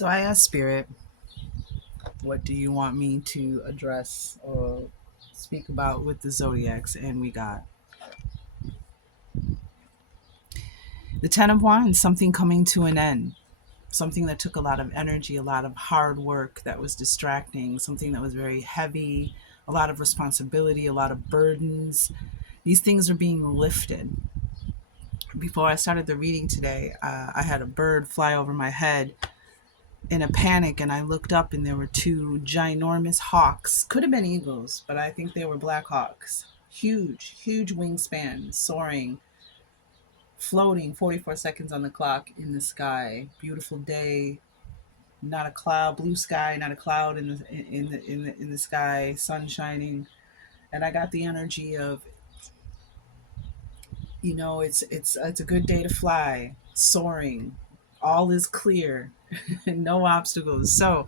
So I asked Spirit, what do you want me to address or speak about with the zodiacs? And we got the Ten of Wands, something coming to an end, something that took a lot of energy, a lot of hard work that was distracting, something that was very heavy, a lot of responsibility, a lot of burdens. These things are being lifted. Before I started the reading today, I had a bird fly over my head in a panic, and I looked up and there were two ginormous hawks. Could have been eagles, but I think they were black hawks. Huge, huge wingspan, soaring, floating 44 seconds on the clock in the sky. Beautiful day, not a cloud, blue sky, not a cloud in the sky, sun shining. And I got the energy of, it's a good day to fly, soaring. All is clear, no obstacles. So,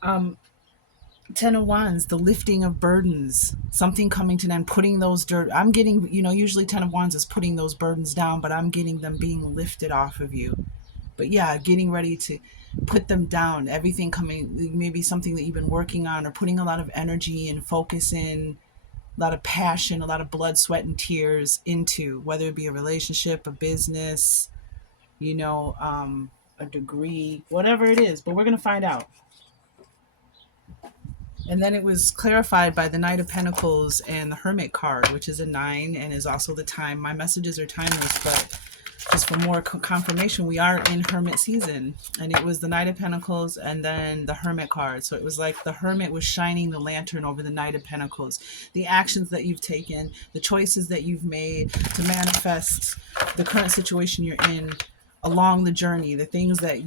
um, Ten of Wands, the lifting of burdens, something coming to them, putting those dirt. I'm getting, usually Ten of Wands is putting those burdens down, but I'm getting them being lifted off of you. But yeah, getting ready to put them down. Everything coming, maybe something that you've been working on or putting a lot of energy and focus in, a lot of passion, a lot of blood, sweat, and tears into, whether it be a relationship, a business, a degree, whatever it is. But we're going to find out. And then it was clarified by the Knight of Pentacles and the Hermit card, which is a 9 and is also the time. My messages are timeless, but just for more confirmation, we are in Hermit season. And it was the Knight of Pentacles and then the Hermit card. So it was like the Hermit was shining the lantern over the Knight of Pentacles. The actions that you've taken, the choices that you've made to manifest the current situation you're in along the journey, the things that,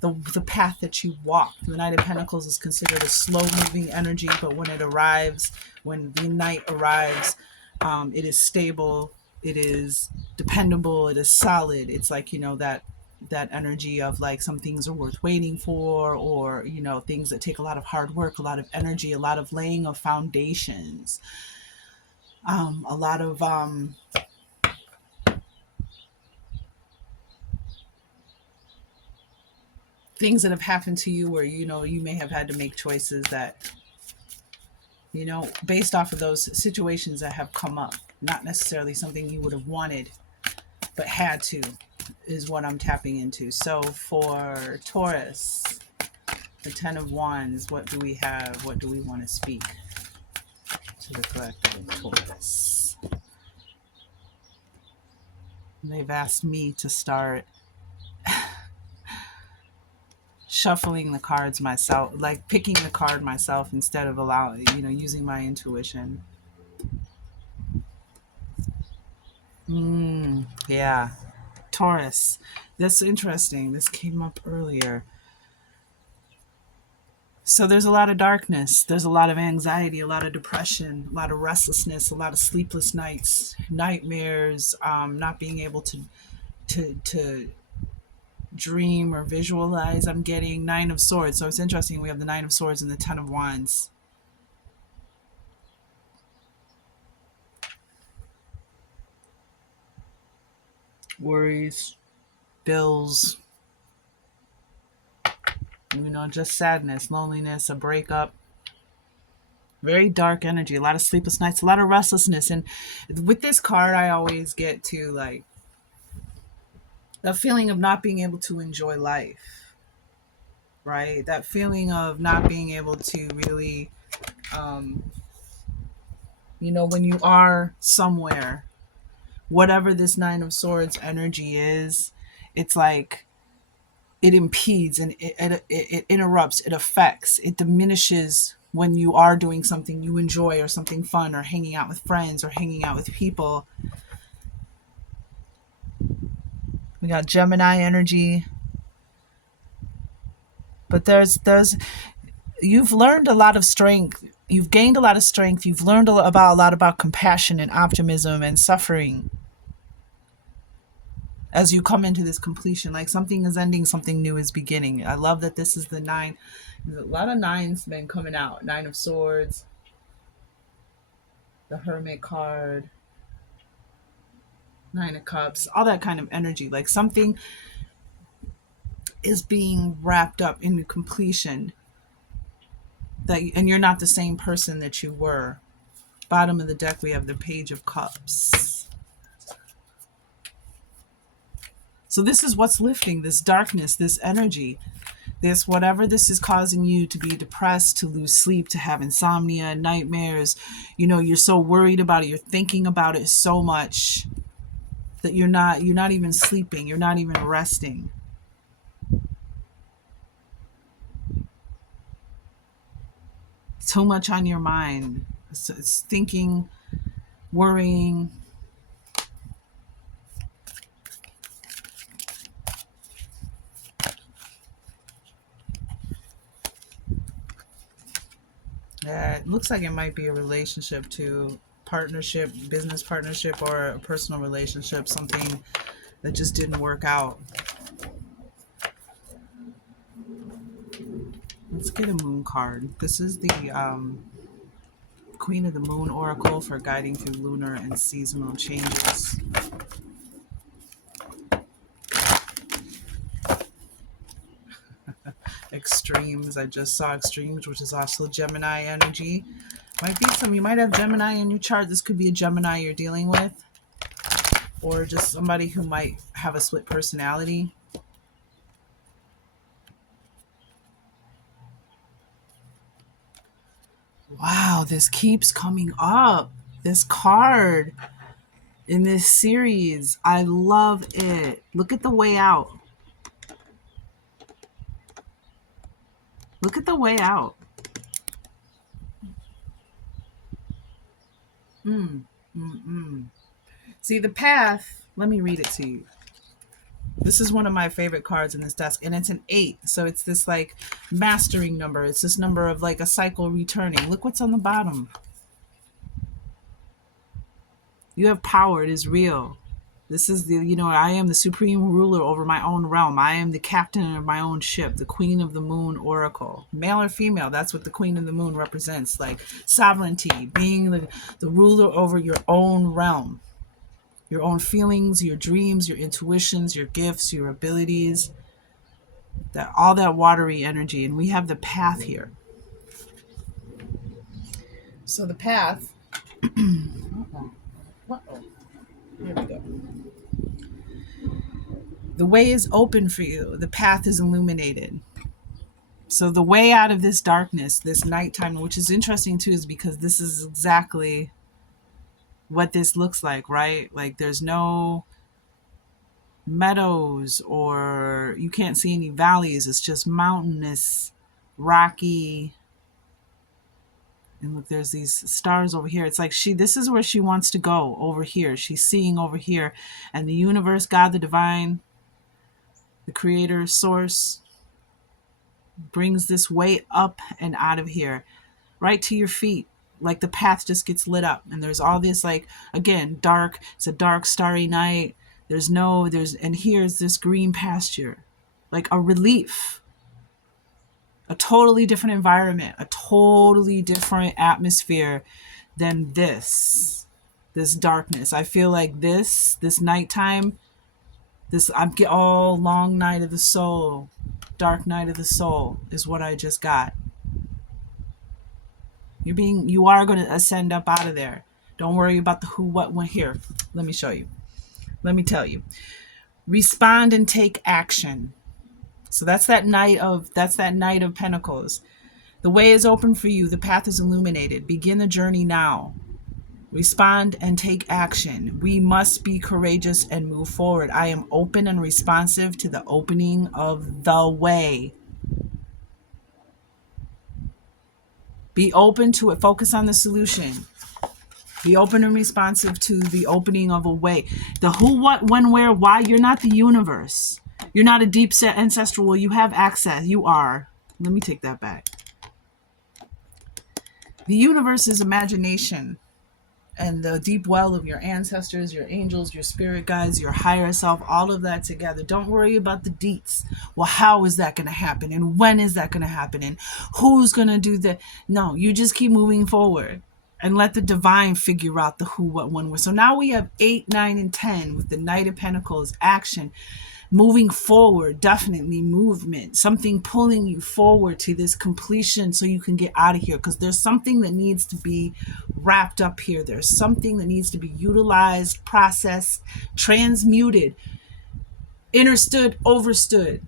the path that you walk. The Knight of Pentacles is considered a slow-moving energy, but when it arrives, when the night arrives, it is stable, it is dependable, it is solid. It's like, that energy of like some things are worth waiting for, or, things that take a lot of hard work, a lot of energy, a lot of laying of foundations, a lot of things that have happened to you where, you may have had to make choices that, based off of those situations that have come up, not necessarily something you would have wanted, but had to, is what I'm tapping into. So for Taurus, the Ten of Wands, what do we have? What do we want to speak to the collective of Taurus? They've asked me to start shuffling the cards myself, like picking the card myself instead of allowing, using my intuition. Yeah. Taurus. That's interesting. This came up earlier. So there's a lot of darkness. There's a lot of anxiety, a lot of depression, a lot of restlessness, a lot of sleepless nights, nightmares, not being able to dream or visualize. I'm getting Nine of Swords. So it's interesting. We have the Nine of Swords and the Ten of Wands. Worries, bills, just sadness, loneliness, a breakup. Very dark energy, a lot of sleepless nights, a lot of restlessness. And with this card, I always get to like the feeling of not being able to enjoy life, right? That feeling of not being able to really, when you are somewhere, whatever this Nine of Swords energy is, it's like it impedes and it interrupts, it affects, it diminishes when you are doing something you enjoy or something fun or hanging out with friends or hanging out with people. We got Gemini energy. But you've learned a lot of strength. You've gained a lot of strength. You've learned a lot about compassion and optimism and suffering as you come into this completion. Like something is ending, something new is beginning. I love that this is the 9. There's a lot of 9s been coming out. 9 of Swords, the Hermit card, 9 of Cups, all that kind of energy. Like something is being wrapped up in the completion, that, and you're not the same person that you were. Bottom of the deck, we have the Page of Cups. So this is what's lifting this darkness, this energy, this whatever this is causing you to be depressed, to lose sleep, to have insomnia, nightmares. You're so worried about it, you're thinking about it so much that you're not even sleeping, you're not even resting. Too much on your mind. It's thinking, worrying. It looks like it might be a relationship to partnership, business partnership, or a personal relationship, something that just didn't work out. Let's get a moon card. This is the Queen of the Moon Oracle for guiding through lunar and seasonal changes. Extremes. I just saw extremes, which is also Gemini energy. Might be you might have Gemini in your chart. This could be a Gemini you're dealing with, or just somebody who might have a split personality. Wow, this keeps coming up. This card in this series. I love it. Look at the way out. Look at the way out. See, the path, let me read it to you. This is one of my favorite cards in this deck, and it's an 8. So it's this like mastering number. It's this number of like a cycle returning. Look what's on the bottom. You have power. It is real. This is I am the supreme ruler over my own realm. I am the captain of my own ship, the Queen of the Moon Oracle. Male or female, that's what the Queen of the Moon represents. Like sovereignty, being the ruler over your own realm. Your own feelings, your dreams, your intuitions, your gifts, your abilities, all that watery energy. And we have the path here. So the path, here we go. The way is open for you. The path is illuminated. So the way out of this darkness, this nighttime, which is interesting too, is because this is exactly what this looks like, right? Like there's no meadows, or you can't see any valleys. It's just mountainous, rocky. And look, there's these stars over here. It's like this is where she wants to go, over here. She's seeing over here. And the universe, God, the divine, the creator, source, brings this way up and out of here, right to your feet. Like the path just gets lit up. And there's all this, like, again, dark. It's a dark, starry night. And here's this green pasture. Like a relief. A totally different environment. A totally different atmosphere than this darkness. I feel like this nighttime, I'm get all long night of the soul, dark night of the soul is what I just got. You are going to ascend up out of there. Don't worry about the who, what, when. Here, let me show you. Let me tell you. Respond and take action. So that's that Knight of Pentacles. The way is open for you. The path is illuminated. Begin the journey now. Respond and take action. We must be courageous and move forward. I am open and responsive to the opening of the way. Be open to it. Focus on the solution. Be open and responsive to the opening of a way. The who, what, when, where, why. You're not the universe. You're not a deep set ancestral. Well, you have access. You are. Let me take that back. The universe is imagination and the deep well of your ancestors, your angels, your spirit guides, your higher self, all of that together. Don't worry about the deets. Well, how is that going to happen? And when is that going to happen? And who's going to do that? No, you just keep moving forward and let the divine figure out the who, what, when, where. So now we have 8, 9, and 10 with the Knight of Pentacles, action. moving forward, definitely movement, something pulling you forward to this completion so you can get out of here, because there's something that needs to be wrapped up here. There's something that needs to be utilized, processed, transmuted, understood, overstood,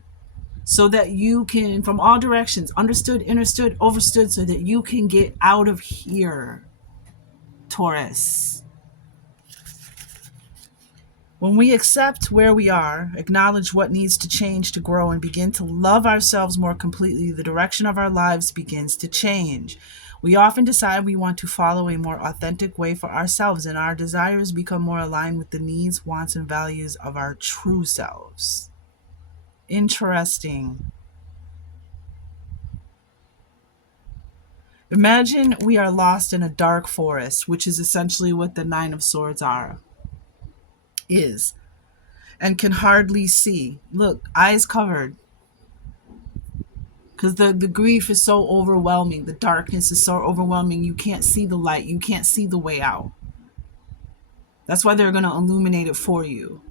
so that you can, from all directions, understood, understood, overstood, so that you can get out of here, Taurus. When we accept where we are, acknowledge what needs to change to grow, and begin to love ourselves more completely, the direction of our lives begins to change. We often decide we want to follow a more authentic way for ourselves, and our desires become more aligned with the needs, wants, and values of our true selves. Interesting. Imagine we are lost in a dark forest, which is essentially what the Nine of Swords is, and can hardly see. Look, eyes covered, because the grief is so overwhelming, the darkness is so overwhelming, you can't see the light, you can't see the way out. That's why they're going to illuminate it for you.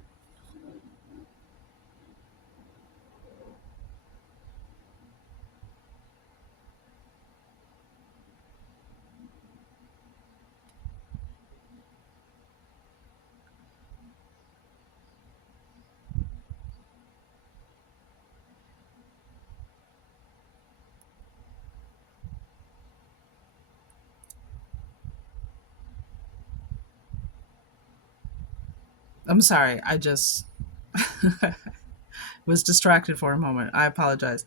I'm sorry, I just was distracted for a moment. I apologize.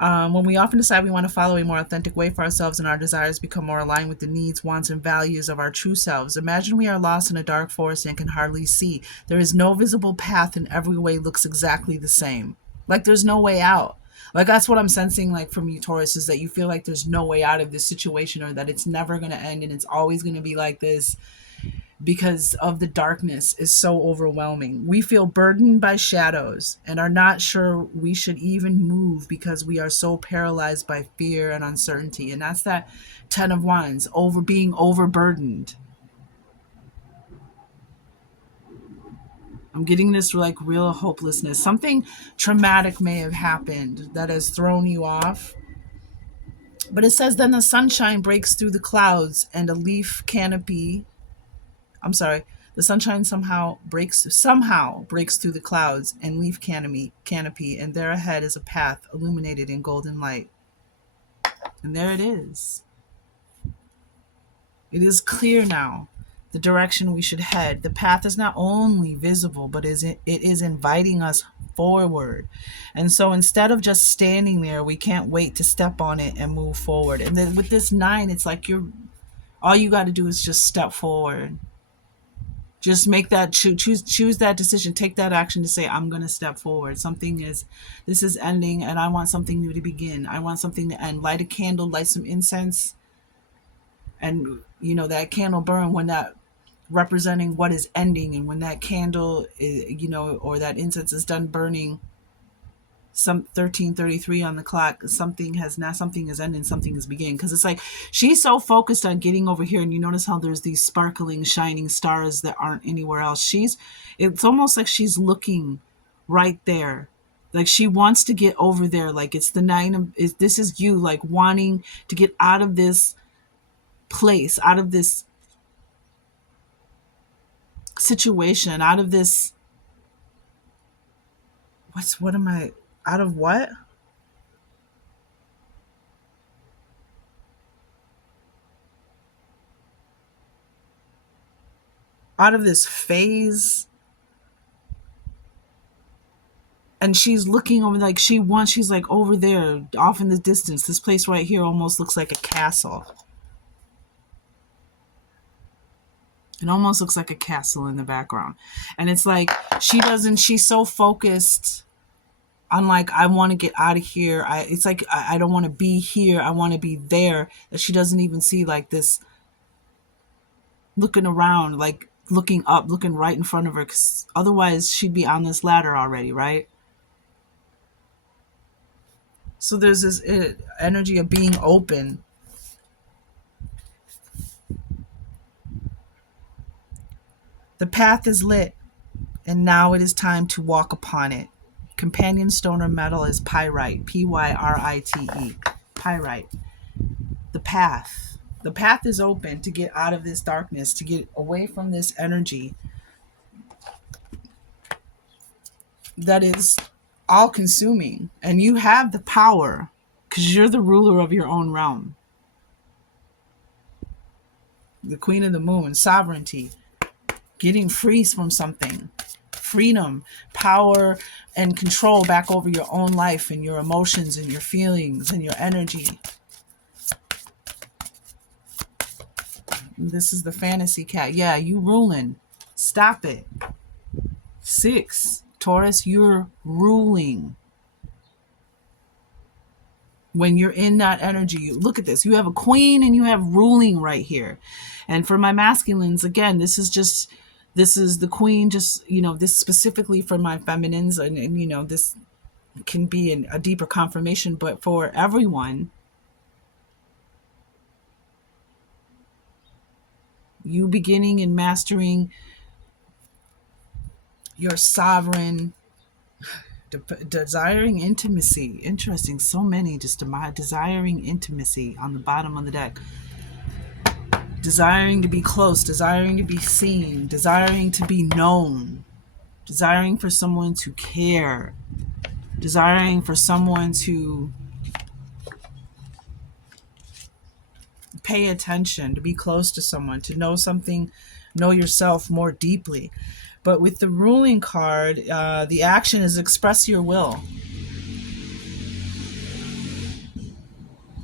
When we often decide we want to follow a more authentic way for ourselves, and our desires become more aligned with the needs, wants, and values of our true selves. Imagine we are lost in a dark forest and can hardly see. There is no visible path, and every way looks exactly the same. Like there's no way out. Like that's what I'm sensing, like from you, Taurus, is that you feel like there's no way out of this situation, or that it's never going to end and it's always going to be like this, because of the darkness is so overwhelming. We feel burdened by shadows and are not sure we should even move because we are so paralyzed by fear and uncertainty. And that's that 10 of Wands, over being overburdened. I'm getting this like real hopelessness. Something traumatic may have happened that has thrown you off. But it says, then the sunshine breaks through the clouds and a leaf canopy, I'm sorry, the sunshine somehow breaks through the clouds and leaf canopy, and there ahead is a path illuminated in golden light. And there it is. It is clear now the direction we should head. The path is not only visible, but it is inviting us forward. And so instead of just standing there, we can't wait to step on it and move forward. And then with this 9, it's like all you got to do is just step forward. Just make that choose that decision, take that action to say, I'm going to step forward. This is ending and I want something new to begin. I want something to end. Light a candle, light some incense, and that candle burn when that representing what is ending, and when that candle is, or that incense is done burning, some 13:33 on the clock, something is ending, something is beginning, because it's like she's so focused on getting over here. And you notice how there's these sparkling shining stars that aren't anywhere else. It's almost like she's looking right there, like she wants to get over there. Like it's the 9 is this is you, like wanting to get out of this place, out of this situation, out of this, what am I, out of what, out of this phase. And she's looking over, like she's like over there off in the distance. This place right here almost looks like a castle. It almost looks like a castle in the background. And it's like she's so focused on, like, I want to get out of here. It's like I don't want to be here, I want to be there, that she doesn't even see like this, looking around, like looking up, looking right in front of her, because otherwise she'd be on this ladder already, right? So there's this energy of being open. The path is lit, and now it is time to walk upon it. companion stone or metal is pyrite, Pyrite, pyrite. The path. The path is open to get out of this darkness, to get away from this energy that is all consuming. And you have the power because you're the ruler of your own realm. The Queen of the Moon, sovereignty, getting free from something, freedom, power, and control back over your own life and your emotions and your feelings and your energy. This is the fantasy cat. Yeah, you ruling. Stop it. 6, Taurus, you're ruling. When you're in that energy, you look at this. You have a queen and you have ruling right here. And for my masculines, again, this is the queen, just, this specifically for my feminines. And this can be a deeper confirmation, but for everyone, you beginning and mastering your sovereign, desiring intimacy. Interesting. So many just desiring intimacy on the bottom of the deck. Desiring to be close, desiring to be seen, desiring to be known, desiring for someone to care, desiring for someone to pay attention, to be close to someone, to know something, know yourself more deeply. But with the ruling card, the action is express your will.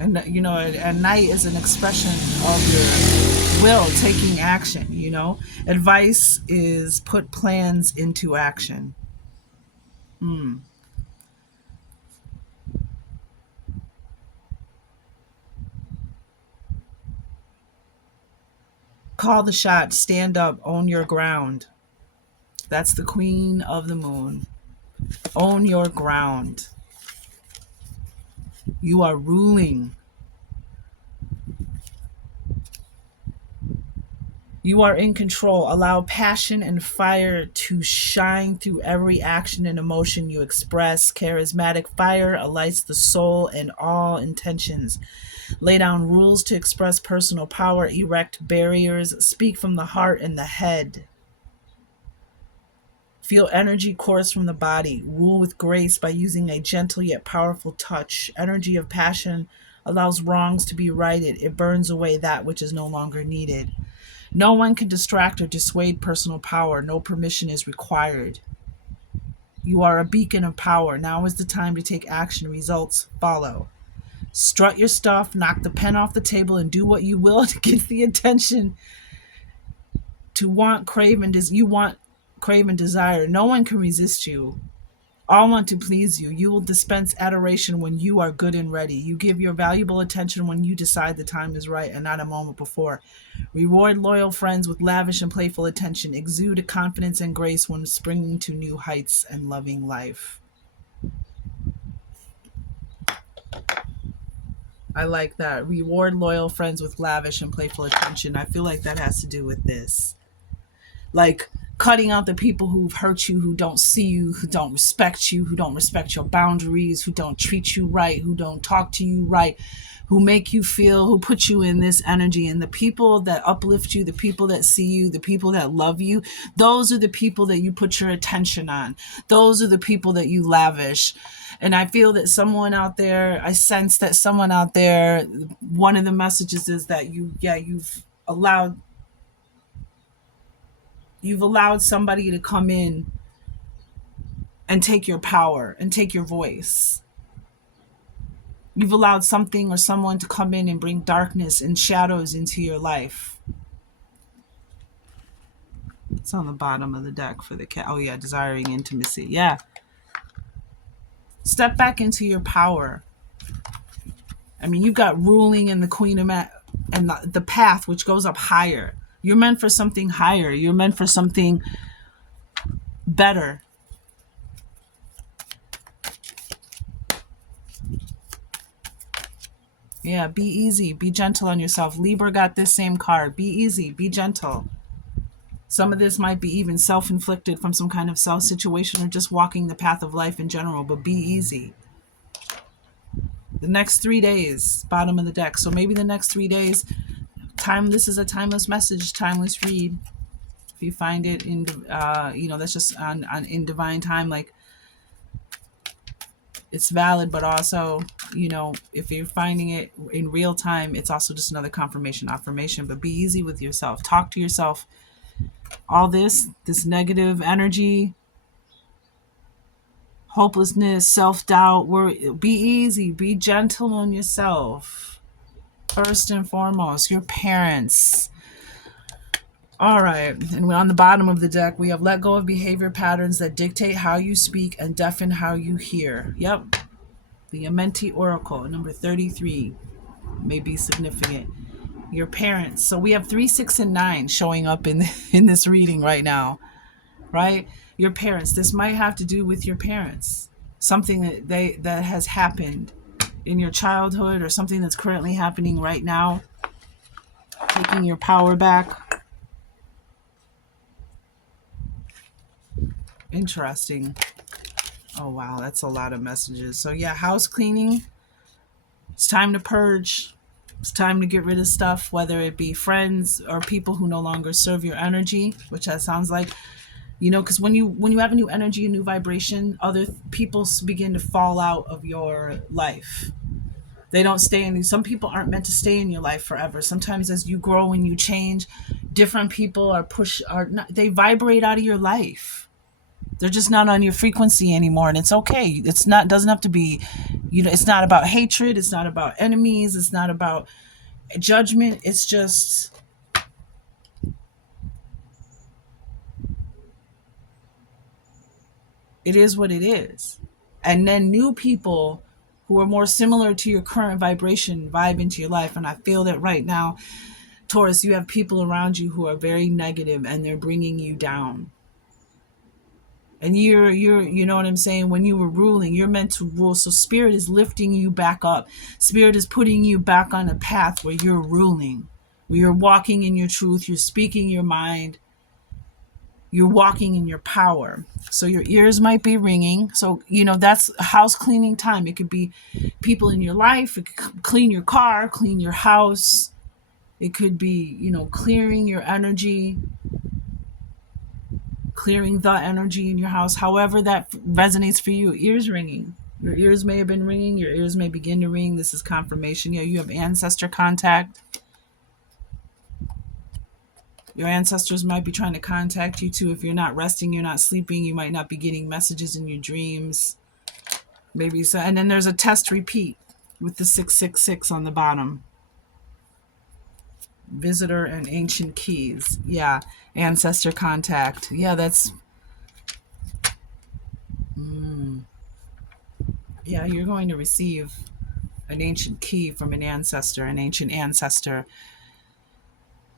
And, at night is an expression of your will, taking action, Advice is put plans into action. Call the shot, stand up, own your ground. That's the Queen of the Moon. Own your ground. You are ruling. You are in control. Allow passion and fire to shine through every action and emotion you express. Charismatic fire alights the soul and all intentions. Lay down rules to express personal power. Erect barriers. Speak from the heart and the head. Feel energy course from the body. Rule with grace by using a gentle yet powerful touch. Energy of passion allows wrongs to be righted. It burns away that which is no longer needed. No one can distract or dissuade personal power. No permission is required. You are a beacon of power. Now is the time to take action. Results follow. Strut your stuff, knock the pen off the table, and do what you will to get the attention to want, crave, and desire. No one can resist you. All want to please you. You will dispense adoration when you are good and ready. You give your valuable attention when you decide the time is right and not a moment before. Reward loyal friends with lavish and playful attention. Exude confidence and grace when springing to new heights and loving life. I like that. Reward loyal friends with lavish and playful attention. I feel like that has to do with this. Like cutting out the people who've hurt you, who don't see you, who don't respect you, who don't respect your boundaries, who don't treat you right, who don't talk to you right, who make you feel, who put you in this energy. And the people that uplift you, the people that see you, the people that love you, those are the people that you put your attention on. Those are the people that you lavish. And I feel that I sense that someone out there, one of the messages is that you've allowed somebody to come in and take your power and take your voice. You've allowed something or someone to come in and bring darkness and shadows into your life. It's on the bottom of the deck for the cat. Oh yeah, desiring intimacy. Yeah. Step back into your power. I mean, you've got ruling and the Queen of and the path, which goes up higher. You're meant for something higher. You're meant for something better. Yeah, be easy. Be gentle on yourself. Libra got this same card. Be easy. Be gentle. Some of this might be even self-inflicted from some kind of self situation or just walking the path of life in general, but be easy. The next 3 days, bottom of the deck. So maybe the next 3 days, this is a timeless message, timeless read. If you find it in, that's just on in divine time, like it's valid, but also, if you're finding it in real time, it's also just another confirmation, affirmation. But be easy with yourself. Talk to yourself. All this negative energy, hopelessness, self-doubt, worry, be easy, be gentle on yourself. First and foremost, your parents. All right, and on the bottom of the deck, we have let go of behavior patterns that dictate how you speak and deafen how you hear. Yep, the Amenti Oracle, number 33, may be significant. Your parents. So we have 3, 6, and 9 showing up in this reading right now, right? Your parents. This might have to do with your parents. Something that has happened in your childhood or something that's currently happening right now. Taking your power back. Interesting. Oh, wow. That's a lot of messages. So, yeah, house cleaning. It's time to purge. It's time to get rid of stuff, whether it be friends or people who no longer serve your energy, which that sounds like, because when you have a new energy, a new vibration, other people begin to fall out of your life. They don't stay in you. Some people aren't meant to stay in your life forever. Sometimes as you grow and you change, different people they vibrate out of your life. They're just not on your frequency anymore, and it's okay. Doesn't have to be, it's not about hatred, it's not about enemies, it's not about judgment. It's just it is what it is. And then new people who are more similar to your current vibration vibe into your life. And I feel that right now, Taurus, you have people around you who are very negative and they're bringing you down. And you're you know what I'm saying? When you were ruling, you're meant to rule. So Spirit is lifting you back up. Spirit is putting you back on a path where you're ruling, where you're walking in your truth, you're speaking your mind, you're walking in your power. So your ears might be ringing. So, that's house cleaning time. It could be people in your life. It could clean your car, clean your house. It could be, clearing your energy, clearing the energy in your house. However that resonates for you. Ears ringing. Your ears may have been ringing. Your ears may begin to ring. This is confirmation. Yeah, you have ancestor contact. Your ancestors might be trying to contact you too. If you're not resting, you're not sleeping, you might not be getting messages in your dreams. Maybe so. And then there's a test repeat with the 666 on the bottom. Visitor and ancient keys. Yeah. Ancestor contact. Yeah, that's... Yeah, you're going to receive an ancient key from an ancient ancestor.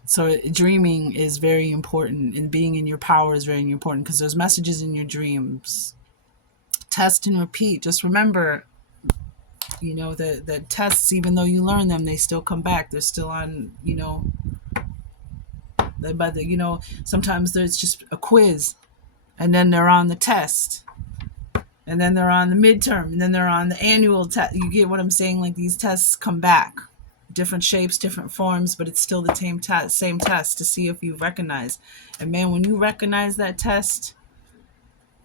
So dreaming is very important, and being in your power is very important because there's messages in your dreams. Test and repeat. Just remember, that tests, even though you learn them, they still come back. They're still on, sometimes there's just a quiz, and then they're on the test, and then they're on the midterm, and then they're on the annual test. You get what I'm saying? Like, these tests come back. Different shapes, different forms, but it's still the same test to see if you recognize. And man, when you recognize that test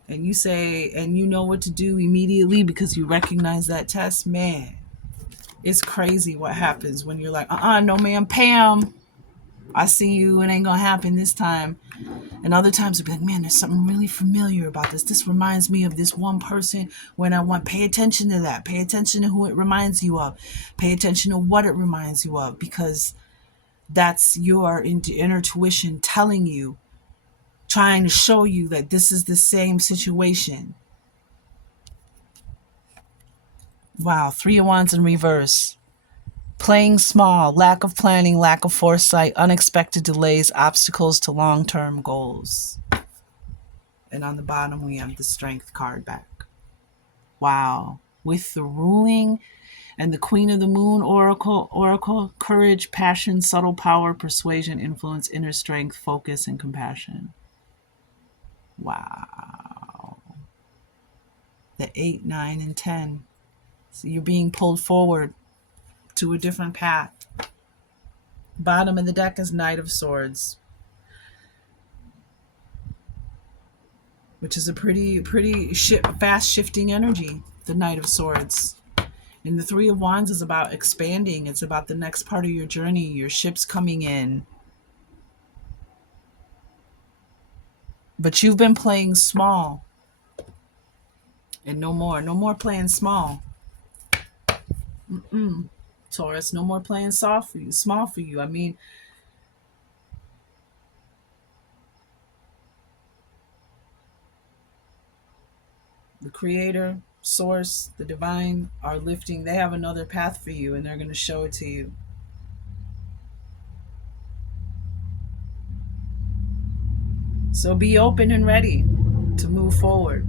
and you say, and you know what to do immediately because you recognize that test, man, it's crazy what happens when you're like, no ma'am, Pam, I see you, it ain't gonna happen this time. And other times it'll be like, man, there's something really familiar about this. This reminds me of this one person when I want, pay attention to that. Pay attention to who it reminds you of. Pay attention to what it reminds you of, because that's your inner tuition telling you, trying to show you that this is the same situation. Wow, 3 of Wands in reverse. Playing small, lack of planning, lack of foresight, unexpected delays, obstacles to long-term goals. And on the bottom, we have the Strength card back. Wow. With the ruling And the Queen of the Moon oracle, courage, passion, subtle power, persuasion, influence, inner strength, focus, and compassion. Wow. The 8, 9, and 10. So you're being pulled forward to a different path. Bottom of the deck is Knight of Swords, which is a pretty fast shifting energy, the Knight of Swords. And the Three of Wands is about expanding. It's about the next part of your journey, your ships coming in. But you've been playing small. And no more playing small. Taurus, no more playing soft for you, small for you. I mean, the creator, source, the divine are lifting. They have another path for you and they're going to show it to you. So be open and ready to move forward.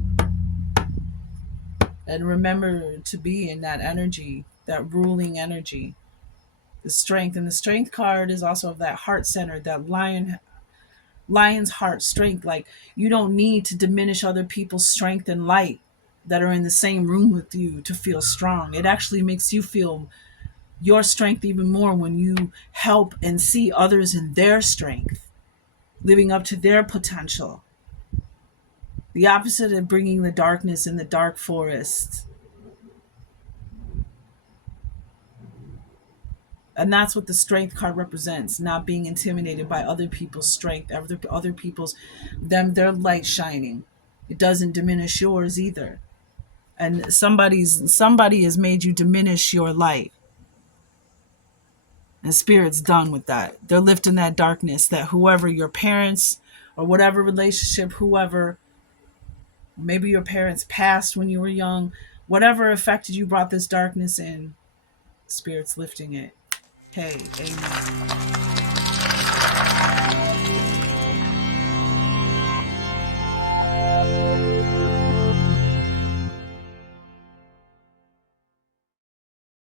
And remember to be in that energy, that ruling energy, the strength. And the strength card is also of that heart center, that lion's heart strength. Like, you don't need to diminish other people's strength and light that are in the same room with you to feel strong. It actually makes you feel your strength even more when you help and see others in their strength, living up to their potential. The opposite of bringing the darkness in the dark forest. And that's what the strength card represents, not being intimidated by other people's strength, other people's, their light shining. It doesn't diminish yours either. And somebody has made you diminish your light. And spirit's done with that. They're lifting that darkness, that whoever, your parents or whatever relationship, whoever, maybe your parents passed when you were young, whatever affected you brought this darkness in, spirit's lifting it. Hey, amen.